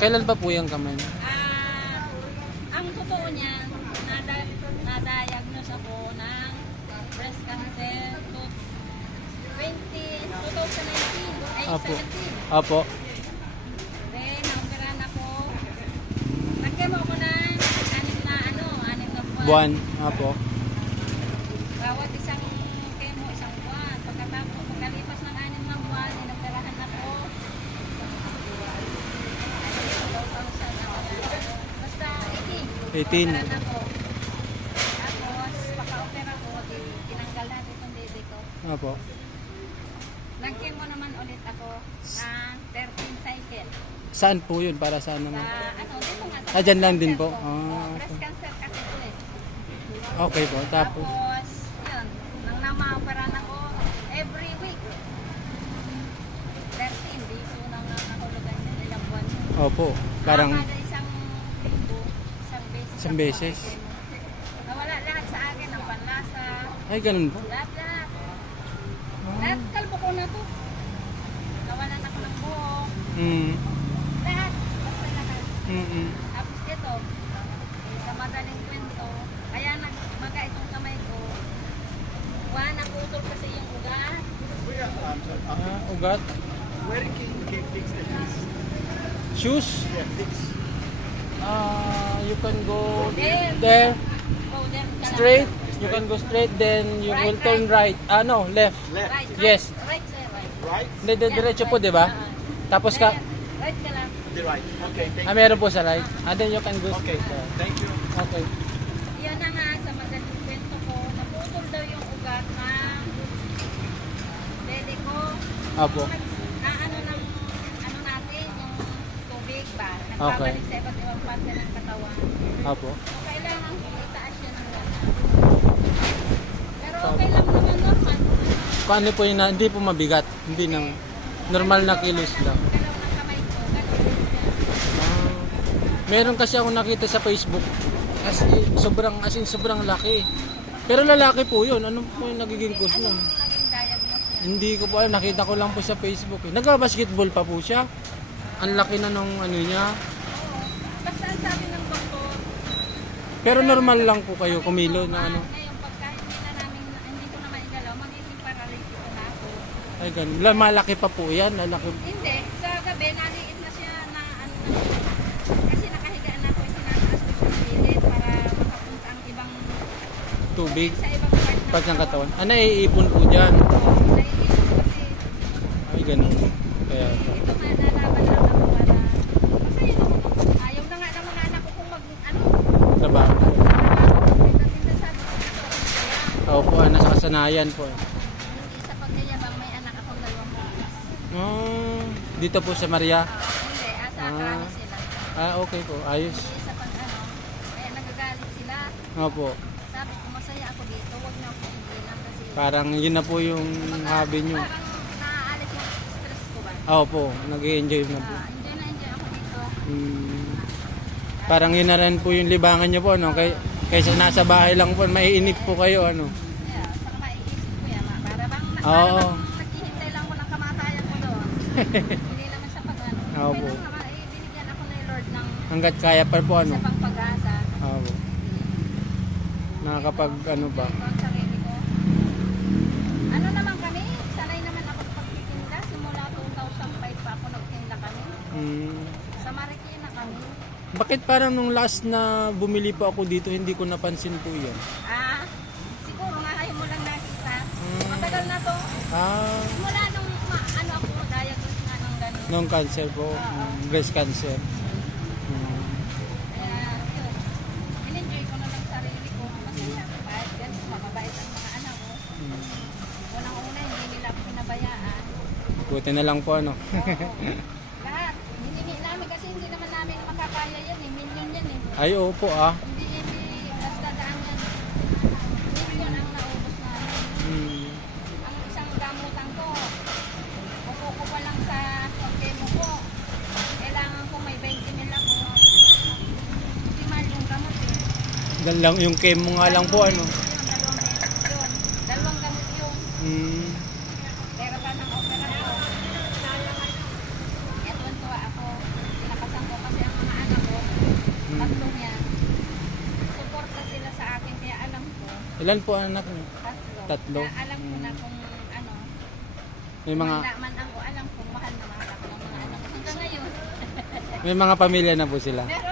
Kailan pa po yung kamay niya? Ang totoo niyan, na-diagnose ako ng breast cancer 2019, ay Apo. 17. Apo. Then, naoperahan ako. Nag-chemo ako ng 6 na buwan. Buwan. Apo. Bawat isang chemo, isang buwan. Pagkalipas ng 6 na buwan, inoperahan ako. Basta 18. 18. Operahan ako. Tapos, pagka-opera ko, tinanggal natin itong dede ko. Apo. Nag-chemo naman ulit ako ng 13 cycle. Saan po yun? Para saan naman? Dito nga. Dyan lang din po. Breast cancer kasi ito eh. Okay po. Tapos, Tapos, yun, nang namaoperahan ako, every week. 13, dito nang nakahulugan niya, ilang buwan. opo. Parang Kada isang linggo, isang beses. Nawala lahat sa akin, ang panlasa, Ay, ganun po. lahat. Lahat kalbo ko na to. Nawalan ako ng buhok. Mm. Lahat. Basta lahat. Mm-mm. Tapos ito, sa madaling kwento, kaya nagmaga itong kamay ko. Naputol kasi yung ugat. Ugat. Where can you fix the shoes? Shoes. Yeah, fix. You can go There. there. Go there ka lang. Straight. You can go straight, then you will turn right. No, left. Left. Right. Yes. Right, sir, right. Right? Diretso po, di ba? Tapos ka, Right ka lang. The right. Okay, thank you. meron po sa right. And then you can go Okay, thank you. Okay. Yan na nga, sa madaling kwento ko, naputol daw yung ugat ng dede ko. Apo. Ano natin, yung tubig ba? Nagbabalik sa iba't ibang parte ng katawan. Apo. So, kailangan itaas yan ng gano'n. Pero okay lang naman, normal. Kung ano po yun na, hindi po mabigat. Hindi na, normal na kilos lang. Galaw ng kamay ko, gano'n din yan. Meron kasi ako nakita sa Facebook. As in, sobrang laki. Pero lalaki po yun. Ano po yung nagiging cause nun? Naging diagnose yan. Hindi ko po alam. Nakita ko lang po sa Facebook. Nagka-basketball pa po siya. Ang laki na nung ano niya. Basta ang sabi ng doktor, Pero normal lang po kayo kumilo na ano. ngayon pagka hindi ko na maigalaw, magiging paralytic na ako. Ay ganun. Malaki pa po yan. Lalaki. Hindi, sa gabi, naliit na siya na ano na. Kasi nakahigaan ako, tinataas ko siya pilit para makapunta ang ibang Tubig. sa ibang part Pag ng katawan. Naiipon po dyan. Naiisip kasi, Ay ganun. Kaya ito nga nalaban lang ako para, masaya naman ako. Ayaw na nga ng mga anak ko kung trabaho. tinda sabi ko ito, kaya, Ako po, nasa kasanayan po. hindi sa pagkayabang may anak akong 2 bukas. Dito po sa Maria. Hindi, asa akala sila. Okay po. Ayos. Hindi sa pag kaya nagagalit sila. Opo. Sabi ko, masaya ako dito, huwag na ako hingilan kasi Parang yun na po yung hobby nyo. parang naaalis yung stress ko ba? Opo. Nag-i-enjoy na po. Enjoy na enjoy ako dito. Parang yun na rin po yung libangan nyo po. No? Kaysa nasa bahay lang po, maiinip po kayo. Ano? Kaya, saka maiisip ko yan. Para bang Oo. naghihintay lang ko ng kamatayan ko doon. Hindi naman sa pag-ano. Oo Okay po. lang naman, binigyan ako ni Lord ng Hanggat kaya pa po. Ano? isa pang pag-asa. Opo. Nakakapag ano ba. Ito ang sarili ko. Ano naman kami? Sanay naman ako sa pagtitinda. Simula 2005 pa ako nagtinda kami. Sa Marikina kami. Bakit parang nung last na bumili po ako dito, hindi ko napansin po yan? Siguro nga kayo mo lang nakita. Matagal na to. Simula nung ano ako, diagnose nga ng gano'n. Nung cancer po, breast cancer. Kaya yun, in-enjoy ko na lang sarili ko. Masaya ako kahit ganito, mababait ang mga anak ko. Unang-una, hindi nila ako pinabayaan. Buti na lang po ano. Oo. Lahat. Hiningi namin kasi hindi naman namin makakaya yan eh. Million yan eh. Ay, opo Hindi basta daan yan. Million ang naubos namin. Ang isang gamutan ko, upo ko pa lang sa chemo ko. Kailangan ko may 20 mil ako. Hindi mahal yung gamot eh. Gan lang yung chemo nga lang po ano. Dalawang gamot yun. Pero pa ng operasyon. Tuwan-tuwa ako. Pinakasan ko kasi Ilan po ang anak niyo? Tatlo. Tatlo. Alam ko na kung ano, May mga man ang ko alam kung mahal na mahal ako ng mga anak ko. Hanggang ngayon, may mga pamilya na po sila. meron